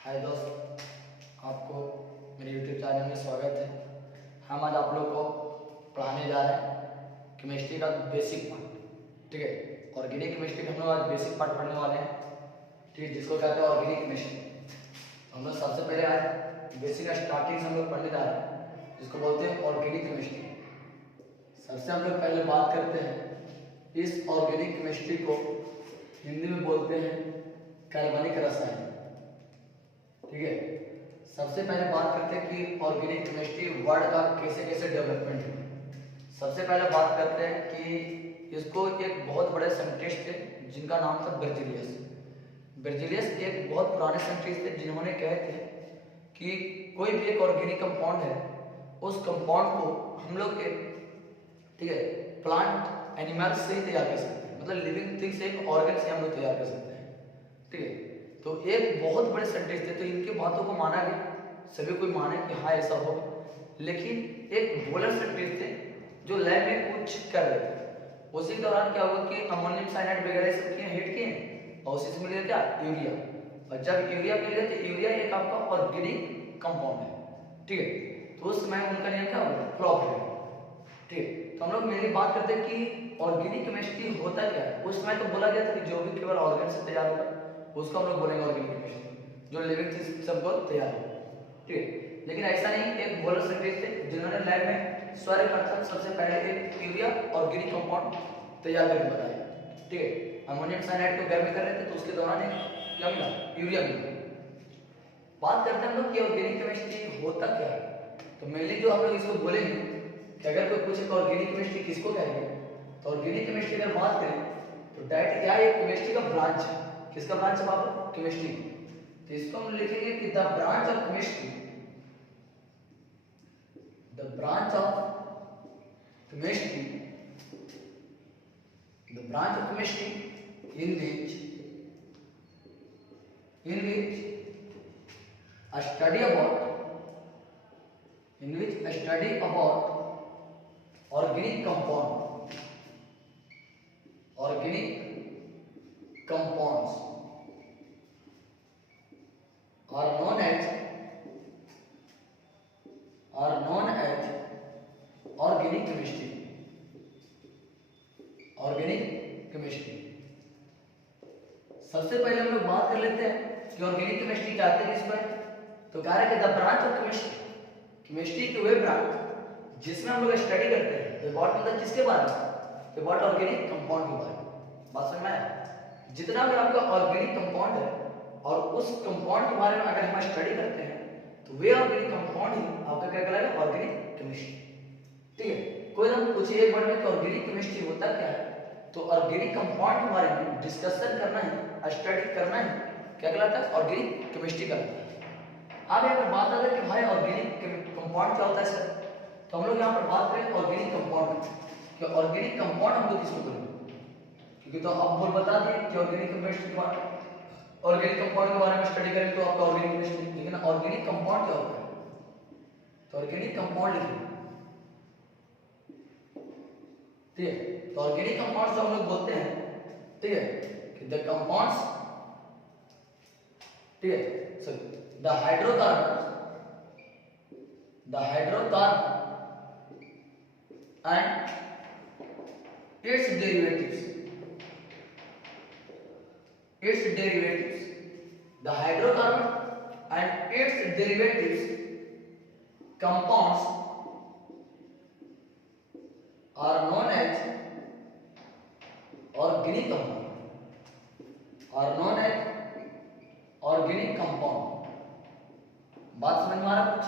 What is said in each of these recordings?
हाय दोस्त, आपको मेरे YouTube चैनल में स्वागत है। हम आज आप लोग को पढ़ाने जा रहे हैं केमिस्ट्री का बेसिक पार्ट। ठीक है, ऑर्गेनिक केमिस्ट्री का हम लोग आज बेसिक पार्ट पढ़ने वाले हैं। ठीक है, जिसको कहते हैं ऑर्गेनिक केमिस्ट्री। हम लोग सबसे पहले आज बेसिक स्टार्टिंग से हम लोग पढ़ने जा रहे हैं, जिसको बोलते हैं ऑर्गेनिक केमिस्ट्री। सबसे हम लोग पहले बात करते हैं इस ऑर्गेनिक केमिस्ट्री को हिंदी में बोलते हैं कार्बनिक रसायन। ठीक है, सबसे पहले बात करते हैं कि ऑर्गेनिक केमिस्ट्री वर्ड का कैसे कैसे डेवलपमेंट है। सबसे पहले बात करते हैं कि इसको एक बहुत बड़े साइंटिस्ट थे जिनका नाम था बेrzelius। बेrzelius एक बहुत पुराने साइंटिस्ट थे जिन्होंने कहे थे कि कोई भी एक ऑर्गेनिक कंपाउंड है, उस कंपाउंड को हम लोग एक ठीक है प्लांट एनिमल से ही तैयार कर सकते हैं, मतलब लिविंग थिंग से, एक ऑर्गन से हम लोग तैयार कर सकते हैं। ठीक है, तो एक बहुत बड़े साइंटिस्ट थे, तो इनकी बातों को माना गया, सभी कोई माने कि हाँ ऐसा होगा। लेकिन एक बोलर साइंटिस्ट थे जो लैब में कुछ कर रहे थे। उसी के दौरान क्या हुआ कि अमोनियम साइनाइड वगैरह सब किए, हिट किए, और उसी से मिल गया क्या, यूरिया। और जब यूरिया मिल गया तो यूरिया एक आपका ऑर्गेनिक कंपाउंड है। ठीक है, तो उस समय उनका नेम क्या हुआ, फ्लॉप है। ठीक है, तो हम लोग मेरी बात करते हैं कि ऑर्गेनिक केमिस्ट्री होता क्या है। उस समय तो बोला गया था कि जो भी केवल ऑर्गन से तैयार होगा उसको हम लोग बोलेंगे ऑर्गेनिक केमिस्ट्री, जो लिविंग सिस्टम को तैयार हो। ठीक है, लेकिन ऐसा नहीं, एक बोलर साइंटिस्ट थे जिन्होंने लैब में सर्वप्रथम सबसे पहले एक यूरिया ऑर्गेनिक कंपाउंड तैयार करके बताया। ठीक है, अमोनियम साइनाइड को गर्म कर रहे थे तो उसके दौरान एक क्या मिला, यूरिया मिला। बात करते हैं हम लोग कि ऑर्गेनिक केमिस्ट्री होता क्या है। तो मेनली जो हम लोग इसको बोलेंगे कि अगर कोई पूछे कि ऑर्गेनिक केमिस्ट्री किसको कहेंगे, तो ऑर्गेनिक केमिस्ट्री अगर बात करें तो डायरेक्ट क्या है, केमिस्ट्री का ब्रांच है। किसका ब्रांच है बाबू, केमिस्ट्री। तो इसको हम लिखेंगे कि the branch of chemistry, the branch of chemistry, the branch of chemistry in which a study about organic compounds are known as organic chemistry। Organic chemistry, सबसे पहले हम लोग बात कर लेते हैं कि ऑर्गेनिक केमिस्ट्री क्या है। इस पर तो कह रहा है कि the branch of chemistry, chemistry की वे ब्रांच जिसमें हम लोग स्टडी करते हैं अबाउट, मतलब किसके बारे में, अबाउट ऑर्गेनिक कंपाउंड के बारे में। बात समझ में आया। जितना भी आपका ऑर्गेनिक कंपाउंड है और उस कंपाउंड के बारे में अगर हम स्टडी करते हैं तो वे ऑर्गेनिक कंपाउंड ही आपका क्या कहलाएगा, ऑर्गेनिक केमिस्ट्री। ठीक है, कोई हम पूछिए एक बार में कि ऑर्गेनिक केमिस्ट्री होता क्या है, तो ऑर्गेनिक कंपाउंड के बारे में डिस्कशन करना है, स्टडी करना है, क्या कहलाता है, ऑर्गेनिक केमिस्ट्री कहलाता है। अब यहाँ पर बात आता है कि भाई ऑर्गेनिक कंपाउंड क्या होता है सर, तो हम लोग यहाँ पर बात करें ऑर्गेनिक कंपाउंड कि ऑर्गेनिक कंपाउंड हम लोग किसको बोलेंगे, क्योंकि तो आप बोल बता दिए कि ऑर्गेनिक केमिस्ट्री के बारे, ऑर्गेनिक कंपाउंड के बारे में स्टडी करें तो आपका ऑर्गेनिक केमिस्ट्री। लेकिन ऑर्गेनिक कंपाउंड क्या होता है, तो ऑर्गेनिक कंपाउंड लिखिए। ठीक है, तो ऑर्गेनिक कंपाउंड्स जो हम लोग बोलते हैं, ठीक है, कि द कंपाउंड्स, ठीक है, so the hydrocarbon and its derivatives, the hydrocarbon and its derivatives compounds are known as organic compound। बात समझ में आ रहा कुछ,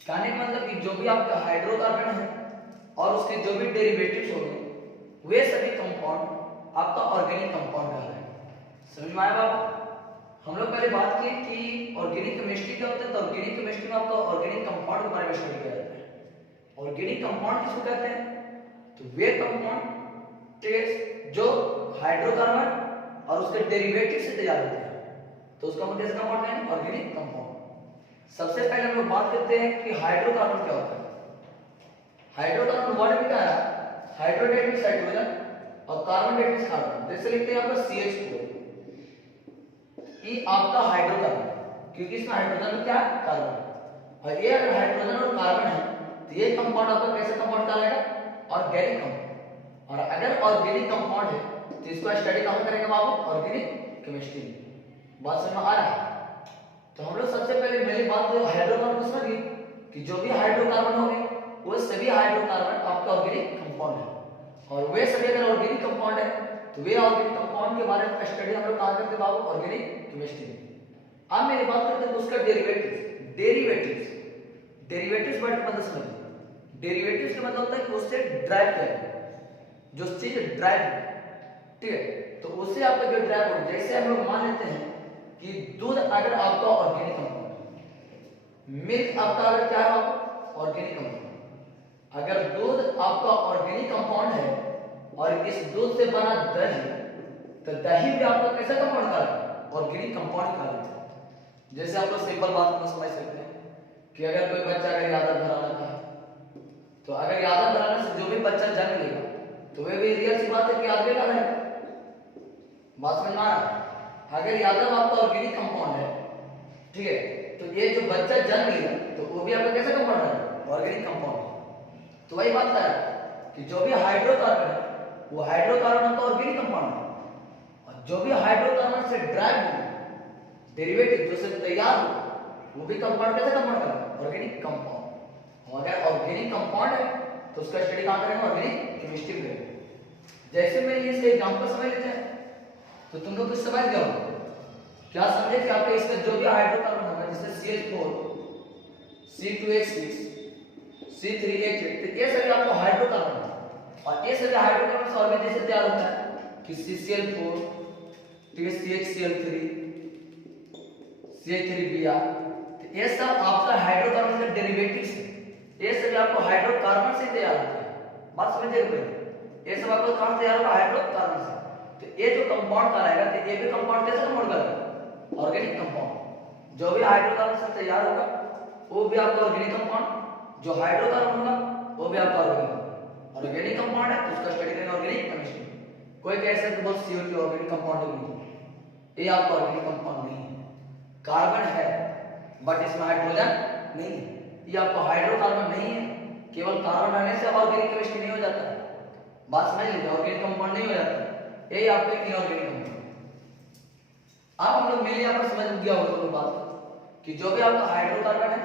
कहने का मतलब कि जो भी आपका हाइड्रोकार्बन है और उसके जो भी डेरिवेटिव्स होंगे वे सभी कंपाउंड आपका ऑर्गेनिक कंपाउंड कहलाएगा। समझ में आया बाबू। हम लोग पहले बात की कि ऑर्गेनिक केमिस्ट्री क्या होता है, तो ऑर्गेनिक केमिस्ट्री में आपका ऑर्गेनिक कंपाउंड के बारे में स्टडी किया जाता है। ऑर्गेनिक कंपाउंड किसको कहते हैं, तो वे कंपाउंड जो हाइड्रोकार्बन और उसके डेरिवेटिव से तैयार होते हैं, तो उसका मतलब कैसा कंपाउंड है, ऑर्गेनिक कंपाउंड। सबसे पहले हम लोग बात करते हैं कि हाइड्रोकार्बन क्या होता है। हाइड्रोकार्बन वर्ड में क्या है, हाइड्रोडेट मींस हाइड्रोजन और कार्बन डेट मींस कार्बन। जैसे लिखते हैं यहाँ पर CH4, कि आपका हाइड्रोकार्बन, क्योंकि इसमें हाइड्रोजन में क्या है, कार्बन, और ये अगर हाइड्रोजन और कार्बन है तो ये कंपाउंड आपका कैसे कंपाउंड कहलाएगा, ऑर्गेनिक कंपाउंड। और अगर ऑर्गेनिक कंपाउंड है तो इसको स्टडी कहां करेंगे बाबू, ऑर्गेनिक केमिस्ट्री में। बात समझ में आ रहा है? तो हम लोग सबसे पहले मेरी बात जो हाइड्रोकार्बन को समझिए कि जो भी हाइड्रोकार्बन होंगे वो सभी हाइड्रोकार्बन आपका ऑर्गेनिक कंपाउंड है, और वे सभी अगर ऑर्गेनिक कंपाउंड है तो वे ऑर्गेनिक कंपाउंड के बारे में स्टडी हम लोग कहां करते हैं बाबू, ऑर्गेनिक केमिस्ट्री में। अब मेरी बात करते हैं उसका डेरिवेटिव्स। डेरिवेटिव्स वर्ड का मतलब समझिए। डेरिवेटिव्स का मतलब होता है कि उससे ड्राइव किया है, जो चीज ड्राइव, ठीक है, तो उससे आपका जो ड्राइव हो, जैसे हम लोग मान लेते हैं कि दूध अगर आपका ऑर्गेनिक कंपाउंड, मिल्क आपका अगर क्या है ऑर्गेनिक कंपाउंड, अगर दूध आपका ऑर्गेनिक कंपाउंड है और इस दूध से बना दही, तो दही भी आपका कैसा कंपाउंड का है, ऑर्गेनिक कंपाउंड का है। जैसे आप लोग सिंपल बात को समझ सकते हैं कि अगर कोई बच्चा अगर यादव घराना का है, तो अगर यादव घराना से जो भी बच्चा जन्म लेगा तो वे भी रियल सी बात है कि यादव का है। बात समझ में आ रहा है? अगर यादव आपका ऑर्गेनिक कंपाउंड है, ठीक है, तो ये जो बच्चा जन्म लेगा तो वो भी आपका कैसा कंपाउंड है, ऑर्गेनिक कंपाउंड। तो वही बात कर रहा है कि जो भी हाइड्रोकार्बन है वो हाइड्रोकार्बन आपका ऑर्गेनिक कंपाउंड है, और जो भी हाइड्रोकार्बन से ड्राइव हो, डेरिवेटिव जो से तैयार हो, वो भी कंपाउंड कैसे कंपाउंड है, ऑर्गेनिक कंपाउंड। और अगर ऑर्गेनिक कंपाउंड है तो उसका स्टडी कहां करेंगे, ऑर्गेनिक केमिस्ट्री में। जैसे मैं ये इसका एग्जांपल समझ लेते हैं तो तुमको कुछ समझ गया होगा। क्या समझे कि आपका इसका जो भी हाइड्रोकार्बन होगा, जैसे CH4, C2H6, C3H8, तो ये सभी आपको हाइड्रोकार्बन है, और ये सभी हाइड्रोकार्बन से ऑर्गेनिक जैसे तैयार होता है कि CCl4, ठीक है, CHCl3, CH3Br, तो ये सब आपका हाइड्रोकार्बन का डेरिवेटिव्स है। ये सभी आपको हाइड्रोकार्बन से तैयार होते हैं। बात समझिए भाई, ये सब आपको कहां से तैयार होगा, हाइड्रोकार्बन से। तो ये जो कंपाउंड का रहेगा तो ये भी कंपाउंड कैसे कंपाउंड करेगा, ऑर्गेनिक कंपाउंड। जो भी हाइड्रोकार्बन से तैयार होगा वो भी आपका ऑर्गेनिक कंपाउंड, जो हाइड्रोकार्बन होगा वो भी आपका ऑर्गेनिक कंपाउंड है, उसका स्टडी करेंगे ऑर्गेनिक केमिस्ट्री। कोई कह सकते हैं बहुत CO2 ऑर्गेनिक कंपाउंड नहीं, ये आपका ऑर्गेनिक कंपाउंड नहीं है। कार्बन है बट इसमें हाइड्रोजन नहीं है, ये आपको हाइड्रोकार्बन नहीं है। केवल कार्बन रहने से ऑर्गेनिक केमिस्ट्री नहीं हो जाता। बात समझ लीजिए, ऑर्गेनिक कंपाउंड नहीं हो जाता, यही आपके इनऑर्गेनिक कंपाउंड। अब हम लोग मेनली यहाँ पर समझ गया होगा दोनों बात कि जो भी आपका हाइड्रोकार्बन है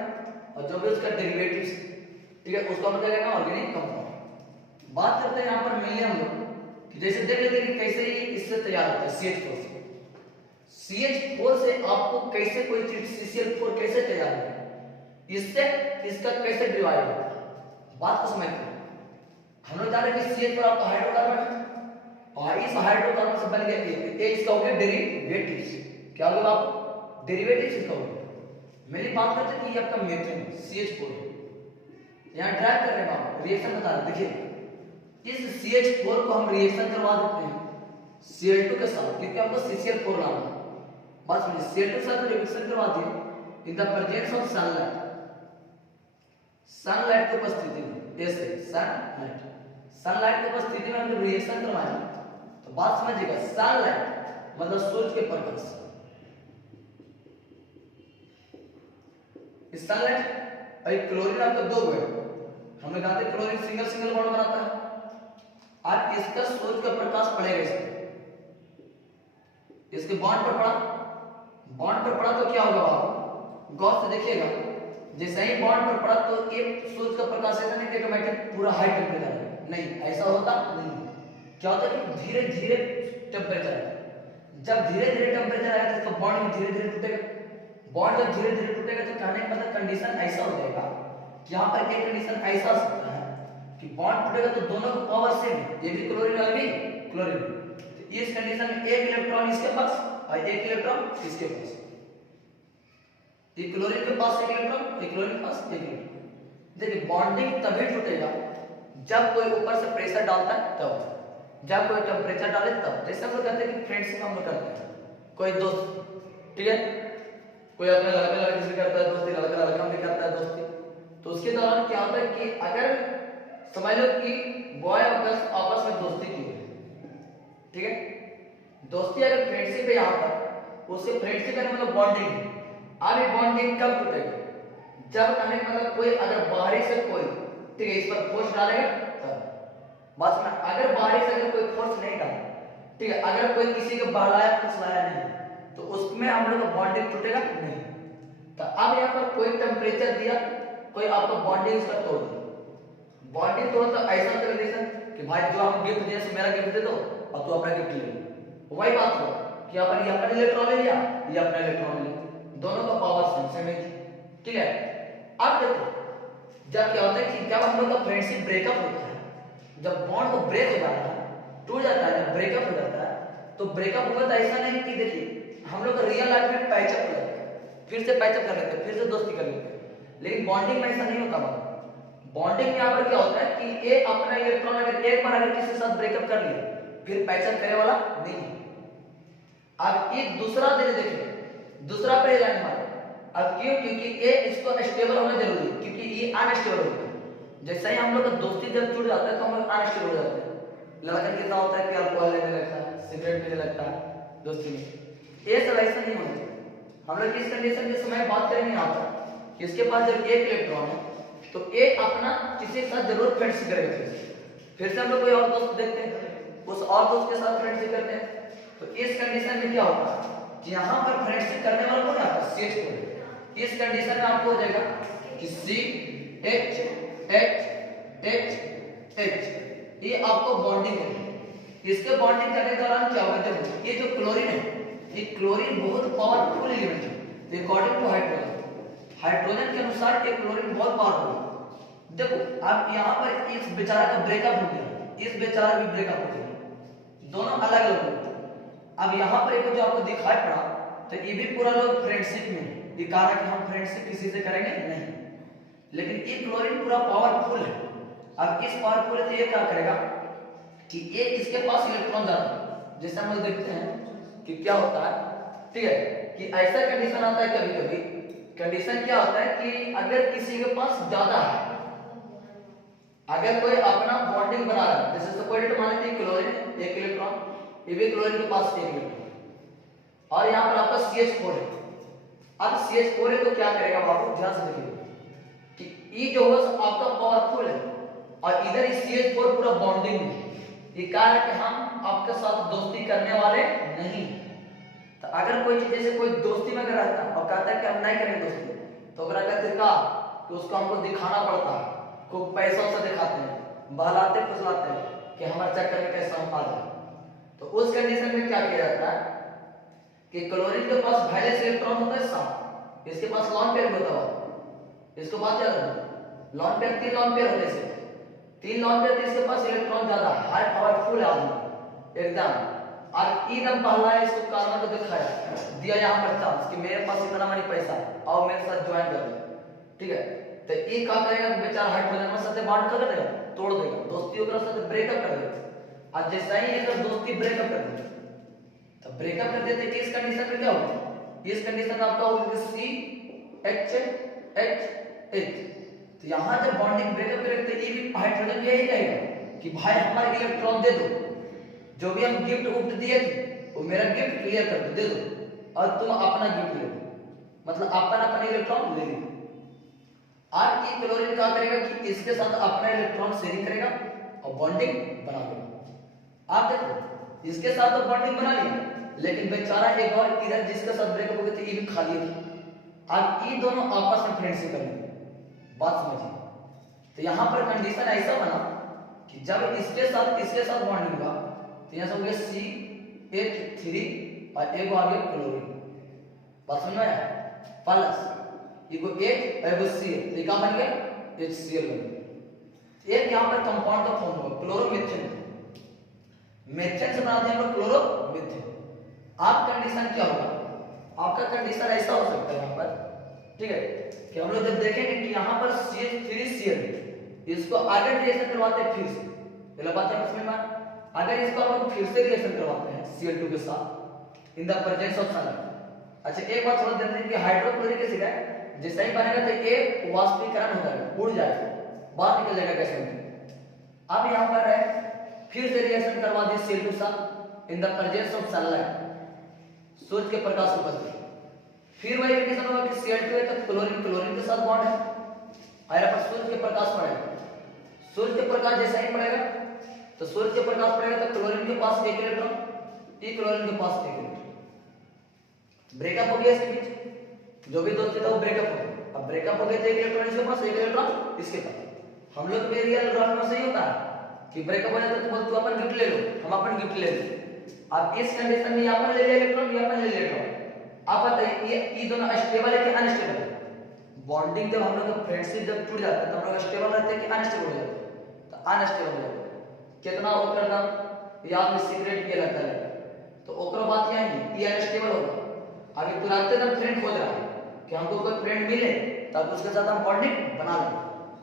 और जो भी उसका डेरिवेटिव्स, ठीक है, उसको हम क्या कहते हैं, ऑर्गेनिक कंपाउंड। बात करते हैं यहाँ पर मेनली हम लोग कि जैसे देख लेते हैं कि कैसे ही इससे तैयार होता है CH4 से। CH4 से आपको कैसे कोई चीज CCl4 कैसे तैयार होता है, इससे इसका कैसे डिवाइड होता है, बात को समझते हैं। हम लोग जान रहे हैं कि CH4 आपका हाइड्रोकार्बन है और इस हाइड्रोकार्बन से बन गया ये इसका हो गया डेरिवेटिव्स। क्या होगा आपको, डेरिवेटिव्स इसका होगा। मेरी बात करते हैं कि ये आपका मीथेन CH4 यहां ड्राइव कर रहे हैं आप, रिएक्शन बता रहे। देखिए इस CH4 को हम रिएक्शन करवा देते हैं Cl2 के साथ, क्योंकि हमको CCl4 लाना है। बात समझिए, Cl2 के साथ रिएक्शन करवा दिए इन the presence of sunlight, sunlight की उपस्थिति में, ऐसे सनलाइट की उपस्थिति में हम रिएक्शन करवाएंगे तो बात समझिएगा, सनलाइट मतलब सूरज के प्रकाश। इस सनलाइट और क्लोरीन आपका दो है, हमने कहा था क्लोरीन सिंगल सिंगल बॉन्ड बनाता है। आज इसका सूरज का प्रकाश पड़ेगा इसके बॉन्ड पर पड़ा तो क्या होगा बाबू, गौर से देखिएगा, जैसे ही बॉन्ड पर पड़ा तो एक सूरज का प्रकाश ऐसा नहीं कि ऑटोमेटिक पूरा हाई टेंपरेचर है, नहीं, ऐसा होता नहीं। क्या होता है कि धीरे धीरे टेंपरेचर है, जब धीरे धीरे टेंपरेचर आएगा तो इसका बॉन्ड भी धीरे धीरे टूटेगा। बॉन्ड जब धीरे धीरे टूटेगा तो कहने का मतलब कंडीशन ऐसा हो जाएगा, यहाँ पर एक कंडीशन ऐसा हो सकता है कि बॉन्ड टूटेगा तो दोनों को पावर सेम, ये भी क्लोरीन और भी क्लोरीन, तो इस कंडीशन में एक इलेक्ट्रॉन इसके पास और एक इलेक्ट्रॉन इसके पास, ये क्लोरीन के पास एक इलेक्ट्रॉन, एक क्लोरीन के पास एक इलेक्ट्रॉन। देखिए बॉन्डिंग तभी टूटेगा जब कोई ऊपर से प्रेशर डालता है तब, जब कोई टेंपरेचर डाले तब। जैसे हम लोग कहते हैं कि फ्रेंडशिप हम लोग करते हैं, कोई दोस्त, ठीक है, कोई अपने लड़का लड़की से करता है दोस्ती, लड़का लड़का भी करता है दोस्ती, तो उसके दौरान क्या होता है कि अगर समझ लो कि बॉय और गर्ल्स आपस में दोस्ती की है, ठीक है, दोस्ती अगर फ्रेंडशिप है यहाँ पर, उससे फ्रेंडशिप है मतलब बॉन्डिंग। अब ये बॉन्डिंग कब टूटेगा? जब कहीं मतलब कोई अगर बाहरी से कोई, ठीक है, इस पर फोर्स डालेगा तब। बस में अगर बाहरी से अगर कोई फोर्स नहीं डाले, ठीक है, अगर कोई किसी को बहलाया फुसलाया नहीं, तो उसमें हम लोग का बॉन्डिंग टूटेगा नहीं। तो अब यहाँ पर कोई टेम्परेचर दिया, कोई आपको बॉन्डिंग उसका तोड़ दिया, बॉन्डिंग तोड़ तो ऐसा कंडीशन कि भाई जो हम गिफ्ट दिए मेरा गिफ्ट दे दो और तू अपना गिफ्ट ले लो। वही बात हो कि अपन ये अपना इलेक्ट्रॉन ले लिया, ये अपना इलेक्ट्रॉन ले लिया, दोनों का पावर सेम है, ठीक है। अब देखो जब क्या होता है कि जब हम लोग का फ्रेंडशिप ब्रेकअप होता है, जब बॉन्ड को ब्रेक हो जाता है, टूट जाता है, जब ब्रेकअप हो जाता है, तो ब्रेकअप हुआ तो ऐसा नहीं कि देखिए हम लोग रियल लाइफ में पैचअप कर लेते हैं, फिर से पैचअप कर लेते हैं, फिर से दोस्ती कर लेते हैं, लेकिन बॉन्डिंग में ऐसा नहीं होता। बॉन्डिंग में यहाँ पर क्या होता है कि ये अपना इलेक्ट्रॉन अगर एक बार अगर किसी के साथ ब्रेकअप कर लिया, फिर पैचअप करने वाला नहीं है। अब एक दूसरा देखिए, दूसरा पे लाइन मारो। अब क्यों? क्योंकि ये इसको स्टेबल होना जरूरी है, क्योंकि ये अनस्टेबल होता है। जैसे ही हम लोग का दोस्ती जब टूट जाता है तो हम लोग अनस्टेबल हो जाते हैं। लड़का कितना होता है कि अल्कोहल लेने लगता है, सिगरेट पीने लगता है दोस्ती में। ये सब ऐसा नहीं होना चाहिए। हम लोग किस कंडीशन के समय बात करेंगे यहाँ पर, इसके पास जब एक इलेक्ट्रॉन है तो ये अपना किसी के साथ जरूर फ्रेंडशिप करेगा। फिर से हम लोग कोई और दोस्त देखते हैं, उस और दोस्त के साथ फ्रेंडशिप करते हैं, तो इस कंडीशन में क्या होगा कि यहाँ पर फ्रेंडशिप करने वाला कौन है? CH code. इस कंडीशन में आपको हो जाएगा कि CH ये आपको बॉन्डिंग है। इसके बॉन्डिंग करने के दौरान क्या होगा? देखो ये जो क्लोरीन है, ये क्लोरीन बहुत पावरफुल एलिमेंट है अकॉर्डिंग टू हाइड्रोजन के अनुसार ये क्लोरीन बहुत पावरफुल है। देखो अब यहाँ पर इस बेचारा का ब्रेकअप हो गया, इस बेचारा भी ब्रेकअप हो गया, दोनों अलग अलग हो गए। अब यहाँ पर एक जो आपको दिखाई पड़ा, तो ये भी पूरा लोग फ्रेंडशिप में ये कहा कि हम फ्रेंडशिप किसी से करेंगे नहीं, लेकिन ये क्लोरीन पूरा पावरफुल है। अब इस पावरफुल है तो ये क्या करेगा कि ये इसके पास इलेक्ट्रॉन ज्यादा है। जैसे हम लोग देखते हैं कि क्या होता है, ठीक है, कि ऐसा कंडीशन आता है कभी कभी, कंडीशन क्या होता है कि अगर किसी के पास ज्यादा है, अगर कोई अपना बॉन्डिंग बना रहा है, जैसे सपोज मान लेते हैं क्लोरीन एक इलेक्ट्रॉन, ये भी क्लोरीन के पास एक इलेक्ट्रॉन, और यहाँ पर आपका CH4 है। अब CH4 है तो क्या करेगा बाबू, ध्यान से देखिए कि ये जो है आपका पावरफुल है और इधर CH4 पूरा बॉन्डिंग है। ये कहा है कि हम आपके साथ दोस्ती करने वाले नहीं। तो अगर कोई चीज जैसे कोई दोस्ती में अगर रहता है और कहता है कि हम नहीं करेंगे दोस्ती, तो अगर कहते का कि उसको हमको दिखाना पड़ता है, खूब पैसों से दिखाते हैं, बहलाते फुसलाते हैं कि हमारे चक्कर में कैसे हम आ जाए, तो उस कंडीशन में क्या किया जाता है कि क्लोरीन के पास वैलेंस इलेक्ट्रॉन होता है 7, इसके पास लॉन पेयर होता है। इसको बात याद रखना, लॉन पेयर 3 लॉन पेयर होते हैं, 3 लॉन पेयर, इसके पास इलेक्ट्रॉन ज्यादा हाई पावरफुल है आदमी एकदम। और एकदम पहला है इसको कारमा को दिखाया दिया यहाँ पर चांस कि मेरे पास इतना मनी पैसा है, आओ मेरे साथ ज्वाइन कर लो, ठीक है। तो ये क्या करेगा कि बेचारा हाइड्रोजन में साथ बांट कर देगा, तोड़ देगा, दोस्ती वगैरह साथ ब्रेकअप कर देगा। और जैसा ही ये दोस्ती ब्रेकअप कर देगा, तो ब्रेकअप कर देते कि इस कंडीशन में क्या होगा, इस कंडीशन में आपका होगा CH। तो यहाँ जब बॉन्डिंग ब्रेकअप करेगा तो ये भी हाइड्रोजन यही कहेगा कि भाई हमारे इलेक्ट्रॉन दे दो, जो भी हम गिफ्ट उफ्ट दिए थे वो मेरा गिफ्ट क्लियर कर दो, दे दो, और तुम अपना गिफ्ट ले लो, मतलब अपना इलेक्ट्रॉन ले लो। और ये क्लोरीन क्या करेगा कि इसके साथ अपना इलेक्ट्रॉन शेयरिंग करेगा और बॉन्डिंग बना देगा। आप देखो इसके साथ तो बॉन्डिंग बना लिया, लेकिन बेचारा एक और इधर जिसके साथ ब्रेकअप हो गया था ये भी खाली था। अब ये दोनों आपस में फ्रेंडशिप करेंगे, बात समझिए। तो यहाँ पर कंडीशन ऐसा बना कि जब इसके साथ बॉन्डिंग हुआ तो यहाँ से हो गया CH3 और एक आ गया क्लोरीन, बात समझ में आया, प्लस एगो H और एगो Cl, तो क्या बन गया HCl बन गया। एक यहाँ पर कंपाउंड का फॉर्म होगा क्लोरोमीथेन, मीथेन से बनाते हैं हम लोग क्लोरोमीथेन। आप कंडीशन क्या होगा, आपका कंडीशन ऐसा हो सकता है यहाँ पर, ठीक है, कि हम लोग जब देखेंगे कि यहाँ पर CH3Cl इसको आगे रिएक्शन करवाते हैं फिर से, पहला बात है इसमें बात, अगर इसको हम लोग फिर से रिएक्शन करवाते हैं Cl2 के साथ in the presence of sunlight. अच्छा एक बात समझ लेते हैं कि हाइड्रोक्लोरिक एसिड है, जैसा ही बनेगा तो ये वाष्पीकरण हो जाएगा, उड़ जाएगा, बाहर निकल जाएगा गैस में। अब यहाँ पर है फिर से रिएक्शन करवा दी Cl2 साथ in the presence of sunlight, सूर्य के प्रकाश की उपस्थिति। फिर वही कंडीशन होगा कि Cl2 है तो क्लोरीन के साथ बॉन्ड है, और यहाँ पर सूर्य के प्रकाश पड़ेगा। सूर्य के प्रकाश जैसा ही पड़ेगा तो सूर्य के प्रकाश पड़ेगा तो क्लोरीन के पास 1 इलेक्ट्रॉन, ई क्लोरीन के पास 1 इलेक्ट्रॉन। ब्रेकअप हो गया इसके बीच, जो भी दोस्ती था वो ब्रेकअप हो गया। अब ब्रेकअप हो गया तो 1 इलेक्ट्रॉन इसके पास, 1 इलेक्ट्रॉन इसके पास। हम लोग के रियल ग्राफ में सही होता है कि ब्रेकअप हो जाता है तो तू अपन गिफ्ट ले लो, हम अपन गिफ्ट ले लो। अब इस कंडीशन में यहाँ पर ले लिया इलेक्ट्रॉन, यहाँ पर ले लिया इलेक्ट्रॉन। आप बताइए ये दोनों स्टेबल है कि अनस्टेबल है? बॉन्डिंग जब हम लोग का फ्रेंडशिप जब टूट जाता है तो हम लोग स्टेबल रहते हैं कि अनस्टेबल हो जाते हैं? तो अनस्टेबल हो जाते हैं। कितना ओकर दाम याद में सीक्रेट किया रहता है, तो ओकर बात क्या है ये अनस्टेबल होगा। अभी तुरंत एकदम फ्रेंड खोज रहा है कि हमको कोई फ्रेंड मिले तब उसके साथ हम बॉन्डिंग बना लें,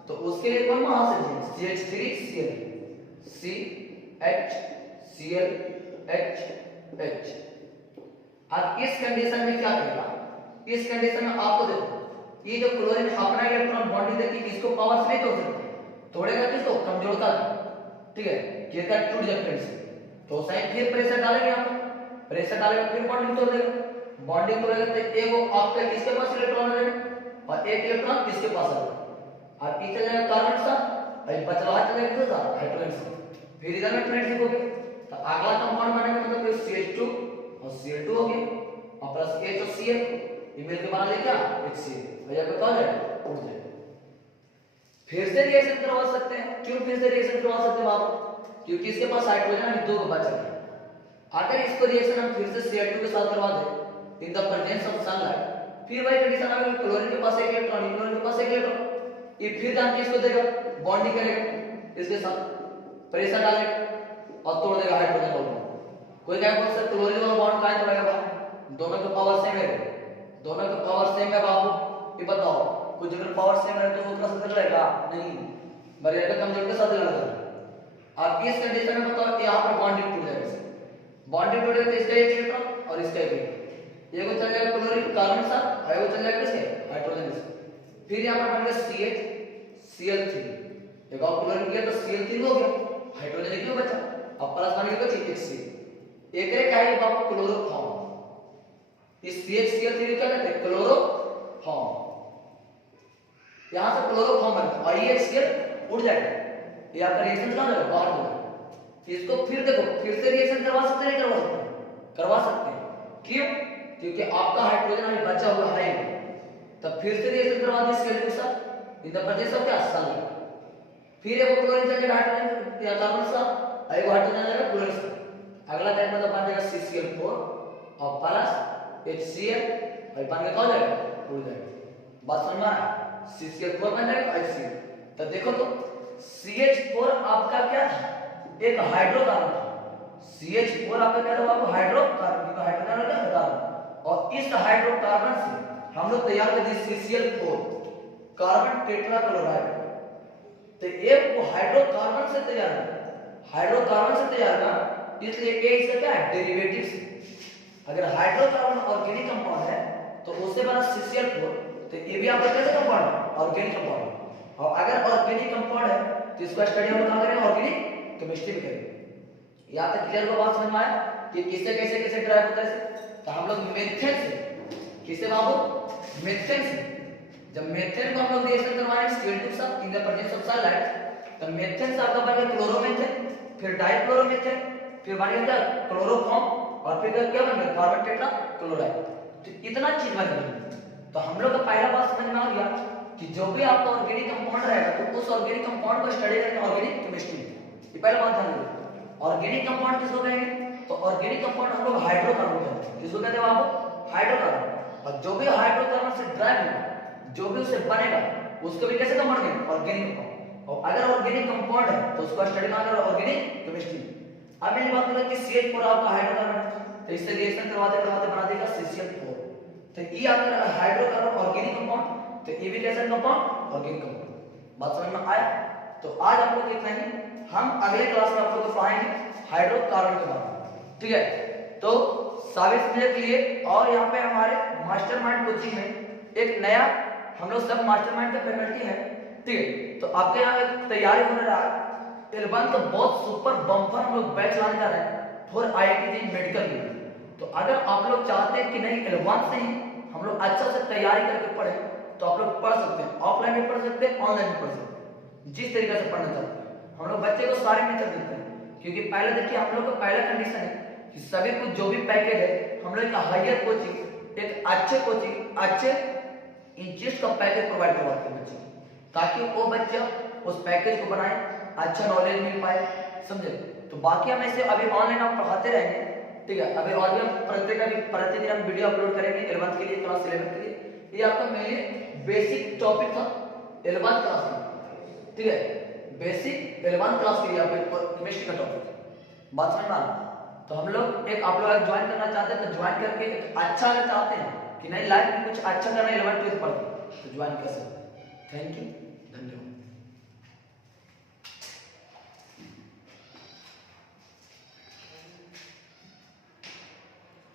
तो उसके लिए कौन वहां से CH3Cl, CHClHH। अब इस कंडीशन में क्या करेगा? इस कंडीशन में आपको देखो ये जो क्लोरीन अपना इलेक्ट्रॉन बॉन्डिंग देती है इसको पावर से नहीं तोड़ सकते, तोड़ेगा किसको? कमजोरता को, ठीक है, ये का टूट जाए फ्रेंड्स। तो सही फिर प्रेशर डालेंगे, यहाँ प्रेशर डालेगा फिर बॉन्डिंग तोड़ देगा। बॉन्डिंग तोड़ेगा तो एक आपका किसके पास इलेक्ट्रॉन रहेगा और 1 इलेक्ट्रॉन किसके पास रहेगा। अब ये चल जाएगा कार्बन के साथ, और बच रहा चल जाएगा किसके साथ? हाइड्रोजन से। फिर इधर में फ्रेंडशिप हो गया तो अगला कंपाउंड बनेगा मतलब कोई CH2 और Cl2 हो गया और प्लस H और Cl, ये मिलकर बना ले क्या? HCl। भैया को कहा जाए उड़ जाए। फिर से रिएक्शन करवा सकते हैं। क्यों फिर से रिएक्शन करवा सकते हैं बाबू? क्योंकि इसके पास हाइड्रोजन है 2 बच गए। अगर इसको रिएक्शन हम फिर से Cl2 के साथ करवा दें इन द प्रेजेंस ऑफ सनलाइट, फिर वही कंडीशन आ गई, क्लोरीन के पास 1 इलेक्ट्रॉन, क्लोरीन के पास 1 इलेक्ट्रॉन, ये फिर जान के इसको देगा, बॉन्डिंग करेगा इसके साथ, प्रेशर डालेगा और तोड़ देगा हाइड्रोजन बॉन्ड। कोई क्या बोल सकता क्लोरीन वाला बॉन्ड काहे तोड़ेगा भाई? दोनों का पावर सेम है, दोनों का पावर सेम है बाबू। ये बताओ कुछ अगर पावर सेम है तो वो कैसे कर लेगा? नहीं, बरेगा कमजोर के साथ लड़ेगा। अब इस कंडीशन में बताओ यहां पर बॉन्डिंग टूट जाएगा, बॉन्डिंग टूटेगा तो इसका 1 इलेक्ट्रॉन और इसका 1 इलेक्ट्रॉन, ये को चल जाएगा क्लोरीन कार्बन के साथ और ये को चल जाएगा किसके? हाइड्रोजन के साथ। फिर यहां पर बन गया CH Cl3, एक और क्लोरीन गया तो Cl3 हो गया, हाइड्रोजन क्यों बचा? अब प्लस बन गया तो HCl। एक रे क्या है बाबू? क्लोरोफॉर्म। इस CH Cl3 क्या कहते हैं? क्लोरोफॉर्म। यहां से क्लोरोफॉर्म बन और ये HCl उड़ जाएगा, ये आपका रिएक्शन कहां जाएगा? बाहर होगा। इसको फिर देखो फिर से रिएक्शन करवा सकते हैं? नहीं करवा सकते? करवा सकते हैं। क्यों? क्योंकि आपका हाइड्रोजन अभी बचा हुआ है, तब फिर से रिएक्शन करवा दी Cl2 के साथ इन द प्रेजेंस ऑफ क्या? सनलाइट। फिर एक क्लोरीन चल जाएगा हाइड्रोजन या कार्बन के साथ, एक हाइड्रोजन जाएगा क्लोरीन से। अगला टाइप मतलब बन जाएगा CCl4 और प्लस HCl और बन के क्या हो जाएगा? उड़ जाएगा। बात समझ में आ रहा है? CCl4 बन जाएगा HCl। तो देखो तो CH4 आपका क्या था? एक हाइड्रोकार्बन था। CH4 आपका क्या था? आपको हाइड्रोकार्बन, क्योंकि हाइड्रोजन क्या कार्बन, और इस हाइड्रोकार्बन से हम लोग तैयार कर दिए CCl4 कार्बन टेट्राक्लोराइड। तो ये वो हाइड्रोकार्बन से तैयार है, हाइड्रोकार्बन से तैयार है, इसलिए ये इसका क्या है? डेरिवेटिव से। अगर हाइड्रोकार्बन ऑर्गेनिक कंपाउंड है तो उससे बना CCl4, तो ये भी आपका कैसा कंपाउंड है? Organic compound. और अगर ऑर्गेनिक कंपाउंड है तो इसका स्टडी हम कहां करेंगे? ऑर्गेनिक केमिस्ट्री में करेंगे। यहां तक क्लियर हो? बात समझ में आया कि किससे कैसे कैसे ड्राइव होता है? तो हम लोग मेथेन से, किससे बाबू? मेथेन से। जब मेथेन को हम लोग रिएक्शन करवाएंगे Cl2 के साथ in the presence of sunlight, तो मेथेन से आपका बनेगा क्लोरोमेथेन, फिर डाइक्लोरोमेथेन, फिर बनेगा क्या? क्लोरोफॉर्म, और फिर क्या बनेगा? Carbon tetrachloride. तो इतना चीज बनेगी। तो हम लोग का पहला बात समझ में आ गया कि जो भी आपका ऑर्गेनिक कंपाउंड रहेगा तो उस ऑर्गेनिक कंपाउंड को स्टडी करेंगे ऑर्गेनिक केमिस्ट्री में। ये पहला बात ध्यान रखिए। ऑर्गेनिक कंपाउंड किसको कहेंगे? तो ऑर्गेनिक कंपाउंड हम लोग हाइड्रोकार्बन कहते हैं। किसको कहते हैं बाबू? हाइड्रोकार्बन। और जो भी हाइड्रोकार्बन से ड्राइव होगा, जो भी उसे बनेगा उसको भी कैसे कंपाउंड कहेंगे? Organic compound. और अगर ऑर्गेनिक कंपाउंड है तो उसका स्टडी कहां करेंगे? Organic chemistry. अब मैंने बात करा कि CH4 आपका हाइड्रोकार्बन है, तो इससे रिएक्शन करवाते करवाते बना देगा CCl4। तो ये आपका हाइड्रोकार्बन ऑर्गेनिक कंपाउंड, तो ये भी कैसा कंपाउंड? Organic compound. बात समझ में आया? तो आज आप लोग इतना ही, हम अगले क्लास में आप लोग को पढ़ाएंगे हाइड्रोकार्बन के बारे में, ठीक है? तो साबित करने के लिए, और यहाँ पे हमारे मास्टरमाइंड कोचिंग में एक नया, हम लोग सब मास्टरमाइंड का फैकल्टी है, ठीक है? तो आपके यहाँ तैयारी होने रहा है 11 का बहुत सुपर बम्पर हम लोग बैच लाने जा रहे हैं फॉर IIT मेडिकल में। तो अगर आप लोग चाहते हैं कि नहीं एडवांस से ही हम लोग अच्छा से तैयारी करके पढ़े तो आप लोग पढ़ सकते हैं, ऑफलाइन भी पढ़ सकते हैं, ऑनलाइन भी पढ़ सकते हैं, जिस तरीके से पढ़ना चाहते हैं। हम लोग बच्चे को सारे मेथड देते हैं, क्योंकि पहले देखिए हम लोग का पहला कंडीशन है कि सभी कुछ जो भी पैकेज है हम लोग का हायर कोचिंग, एक अच्छे कोचिंग, अच्छे इंटरेस्ट का पैकेज प्रोवाइड करवाते हैं बच्चे, ताकि वो बच्चा उस पैकेज को बनाए, अच्छा नॉलेज मिल पाए, समझे। तो बाकी हम ऐसे अभी ऑनलाइन हम पढ़ाते रहेंगे, ठीक है। अभी और भी हम प्रतिदिन हम वीडियो अपलोड करेंगे 11th के लिए, क्लास 11 के लिए। ये आपका मेनली बेसिक टॉपिक था 11th क्लास में, ठीक है। बेसिक 11th क्लास के लिए आपको केमिस्ट्री का टॉपिक बात समझ में आ रहा। तो हम लोग एक आप लोग ज्वाइन करना चाहते हैं तो ज्वाइन करके अच्छा अगर चाहते हैं कि नहीं लाइफ में कुछ अच्छा करना है 11th 12th पढ़ के तो ज्वाइन कर सकते हैं। Thank you.